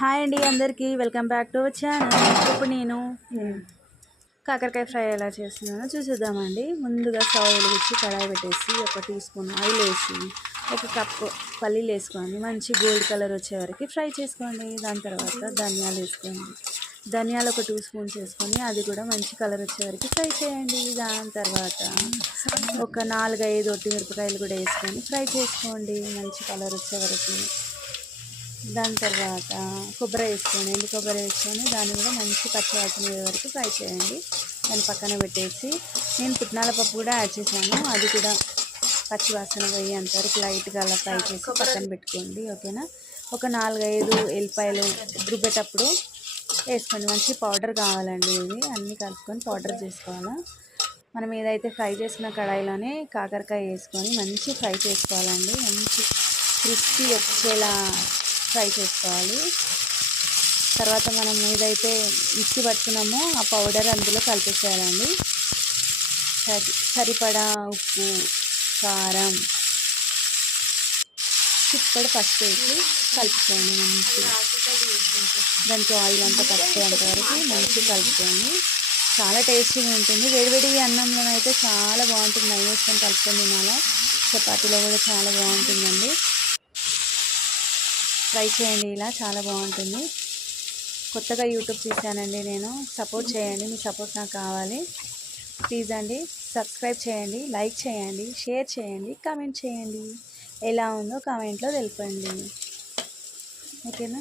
Hi అండి అందరికీ welcome back to our channel. ఇప్పుడు నేను కాకరకాయ ఫ్రై ఎలా చేస్తున్నానో చూసేద్దామండి. ముందుగా స్టవ్ వెలిగించి కడాయి పెట్టేసి 1 టీ స్పూన్ ఆయిల్ వేసి 1 కప్పు పల్లీలు వేసుకొని మంచి గోల్డ్ కలర్ వచ్చే వరకు ఫ్రై చేసుకోండి. దాని తర్వాత ధనియాలు వేసుకోండి. ధనియాలు 1 2 స్పూన్స్ వేసుకొని అది కూడా మంచి కలర్ వచ్చే వరకు ఫ్రై చేయండి. దాని తర్వాత ఒక 4-5 ఒట్టిమిరపకాయలు కూడా వేసుకొని ఫ్రై చేసుకోండి మంచి కలర్ వచ్చే వరకు. దాని తర్వాత కొబ్బరి వేసుకోండి. ఎండు కొబ్బరి వేసుకొని దాన్ని కూడా మంచి పచ్చివాసన వరకు ఫ్రై చేయండి. దాన్ని పక్కన పెట్టేసి నేను పుట్నాల పప్పు కూడా యాడ్ చేశాను. అది కూడా పచ్చివాసన పోయేంత వరకు లైట్గా అలా ఫ్రై చేసి పక్కన పెట్టుకోండి. ఓకేనా. ఒక 4-5 ఎల్లిపాయలు రుబ్బేటప్పుడు వేసుకోండి. మంచి పౌడర్ కావాలండి. ఇవి అన్నీ కలుపుకొని పౌడర్ చేసుకోవాలా. మనం ఏదైతే ఫ్రై చేసుకున్న కడాయిలోనే కాకరకాయ వేసుకొని మంచి ఫ్రై చేసుకోవాలండి. మంచి క్రిస్పీ వచ్చేలా ఫ్రై చేసుకోవాలి. తర్వాత మనం ఏదైతే మిక్సీ పట్టుకున్నామో ఆ పౌడర్ అందులో కలిపేసేయాలండి. సరిపడా ఉప్పు, కారం, చిక్కడి పసుపు వేసి కలుపుకోండి. మంచిగా దానికి ఆయిల్ అంతా పట్టేంత వరకు మంచిగా కలుపుకోండి. చాలా టేస్టీగా ఉంటుంది. వేడివేడి అన్నంలో అయితే చాలా బాగుంటుంది. నెయ్యి వేసుకొని కలుపుకొని తినాలా. చపాతీలో కూడా చాలా బాగుంటుందండి. ట్రై చేయండి, ఇలా చాలా బాగుంటుంది. కొత్తగా యూట్యూబ్ తీసానండి నేను. సపోర్ట్ చేయండి, మీ సపోర్ట్ నాకు కావాలి. ప్లీజ్ అండి సబ్స్క్రైబ్ చేయండి, లైక్ చేయండి, షేర్ చేయండి, కామెంట్ చేయండి. ఎలా ఉందో కామెంట్లో తెలపండి. ఓకేనా.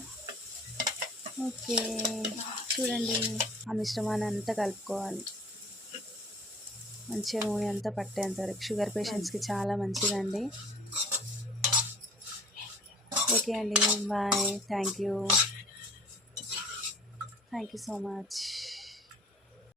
ఓకే, చూడండి ఆ మిశ్రమాన్ని అంతా కలుపుకోవాలి. మంచిగా నూనె అంతా పట్టేంత వరకు. షుగర్ పేషెంట్స్కి చాలా మంచిదండి. ఓకే అండి, bye. Thank you so much.